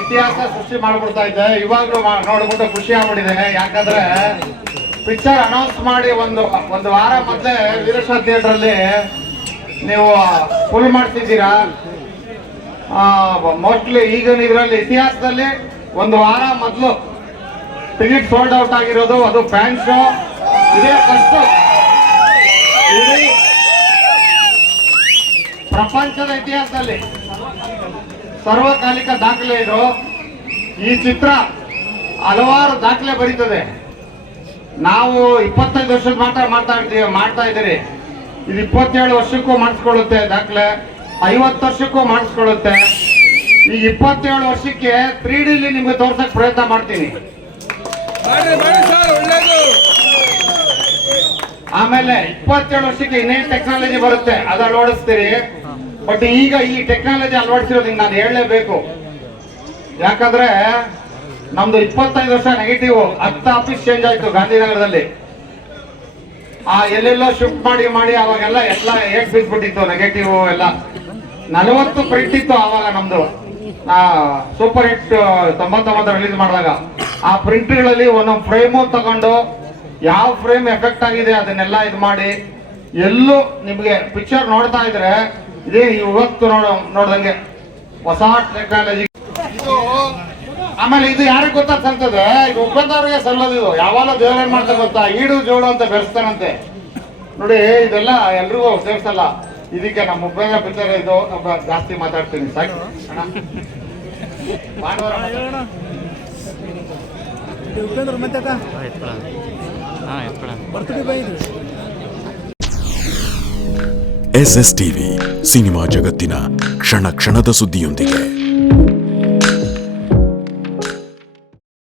ಇತಿಹಾಸ ಸೃಷ್ಟಿ ಮಾಡ್ಬಿಡ್ತಾ ಇದ್ದೆ. ಇವಾಗ್ಲೂ ನೋಡ್ಬಿಟ್ಟು ಖುಷಿ ಆಗ್ಬಿಟ್ಟಿದ್ದೇನೆ. ಯಾಕಂದ್ರೆ ಪಿಕ್ಚರ್ ಅನೌನ್ಸ್ ಮಾಡಿ ಒಂದು ವಾರ ಮೊದಲೇ ವೀರಶೈವ ಥಿಯೇಟರ್ ಅಲ್ಲಿ ನೀವು ಫುಲ್ ಮಾಡ್ತಿದ್ದೀರಾ. ಮೋಸ್ಟ್ಲಿ ಈಗಿನ ಇದರಲ್ಲಿ ಇತಿಹಾಸದಲ್ಲಿ ಒಂದು ವಾರ ಮೊದಲು ಟಿಕೆಟ್ ಸೋಲ್ಡ್ ಔಟ್ ಆಗಿರೋದು, ಅದು ಫ್ಯಾನ್ ಶೋ. ಇದೇ ಫಸ್ಟ್ ಇಡೀ ಪ್ರಪಂಚದ ಇತಿಹಾಸದಲ್ಲಿ ಸರ್ವಕಾಲಿಕ ದಾಖಲೆ ಇದು. ಈ ಚಿತ್ರ ಹಲವಾರು ದಾಖಲೆ ಬರೀತದೆ. ನಾವು 25 ವರ್ಷದ ಮಾಡ್ತಾ ಇದ್ದೀರಿ. ಇದು 27 ವರ್ಷಕ್ಕೂ ಮಾಡಿಸ್ಕೊಳ್ಳುತ್ತೆ ದಾಖಲೆ, 50 ವರ್ಷಕ್ಕೂ ಮಾಡಿಸ್ಕೊಳ್ಳುತ್ತೆ. ಈಗ 27 ವರ್ಷಕ್ಕೆ 3D ನಿಮ್ಗೆ ತೋರ್ಸಕ್ ಪ್ರಯತ್ನ ಮಾಡ್ತೀನಿ. ಆಮೇಲೆ 27 ವರ್ಷಕ್ಕೆ ಇನ್ನೇನು ಟೆಕ್ನಾಲಜಿ ಬರುತ್ತೆ ಅದು ಅಳವಡಿಸ್ತೀರಿ. ಬಟ್ ಈಗ ಈ ಟೆಕ್ನಾಲಜಿ ಅಳವಡಿಸಿರೋದು ನಾನು ಹೇಳಲೇಬೇಕು. ಯಾಕಂದ್ರೆ ನಮ್ದು 25 ವರ್ಷ ನೆಗೆಟಿವ್ 10 ಆಫೀಸ್ ಚೇಂಜ್ ಆಯ್ತು ಗಾಂಧಿನಗರದಲ್ಲಿ. ಎಲ್ಲೆಲ್ಲೋ ಶಿಫ್ಟ್ ಮಾಡಿ ಅವಾಗೆಲ್ಲ ಏಟ್ ಬಿಟ್ಬಿಟ್ಟಿತ್ತು ನೆಗೆಟಿವ್ ಎಲ್ಲ. 40 ಪ್ರಿಂಟ್ ಇತ್ತು ಆವಾಗ ನಮ್ದು ಸೂಪರ್ ಹಿಟ್ 99 ರಿಲೀಸ್ ಮಾಡಿದಾಗ. ಆ ಪ್ರಿಂಟ್ಗಳಲ್ಲಿ ಒಂದೊಂದು ಫ್ರೇಮು ತಗೊಂಡು ಯಾವ ಫ್ರೇಮ್ ಎಫೆಕ್ಟ್ ಆಗಿದೆ ಅದನ್ನೆಲ್ಲ ಇದು ಮಾಡಿ ಎಲ್ಲೂ ನಿಮ್ಗೆ ಪಿಕ್ಚರ್ ನೋಡ್ತಾ ಇದ್ರೆ ಇದೇ ಇವತ್ತು ನೋಡ್ದಂಗೆ ಹೊಸ ಟೆಕ್ನಾಲಜಿ ಇದು. ಆಮೇಲೆ ಇದು ಯಾರಿಗೆ ಗೊತ್ತಾ ಸಲ್ತದೆ? ಇದು ಉಪೇಂದ್ರವ್ರಿಗೆ ಸಲ್ಲೋದು. ಇದು ಯಾವಾಗ ದೇವರೇನ್ ಮಾಡ್ತಾ ಗೊತ್ತಾ, ಈಡು ಜೋಡು ಅಂತ ಬೆಳೆಸ್ತಾನಂತೆ ನೋಡಿ. ಇದೆಲ್ಲ ಎಲ್ರಿಗೂ ಸೇರ್ಸಲ್ಲ. ಇದಕ್ಕೆ ನಮ್ಮ ಉಪೇಂದ್ರ ಪಿಕ್ಚರ್ ಇದು ಜಾಸ್ತಿ ಮಾತಾಡ್ತೀನಿ ಸಾಕು. SS ಟಿವಿ ಸಿನಿಮಾ ಜಗತ್ತಿನ ಕ್ಷಣ ಕ್ಷಣದ ಸುದ್ದಿಯೊಂದಿಗೆ.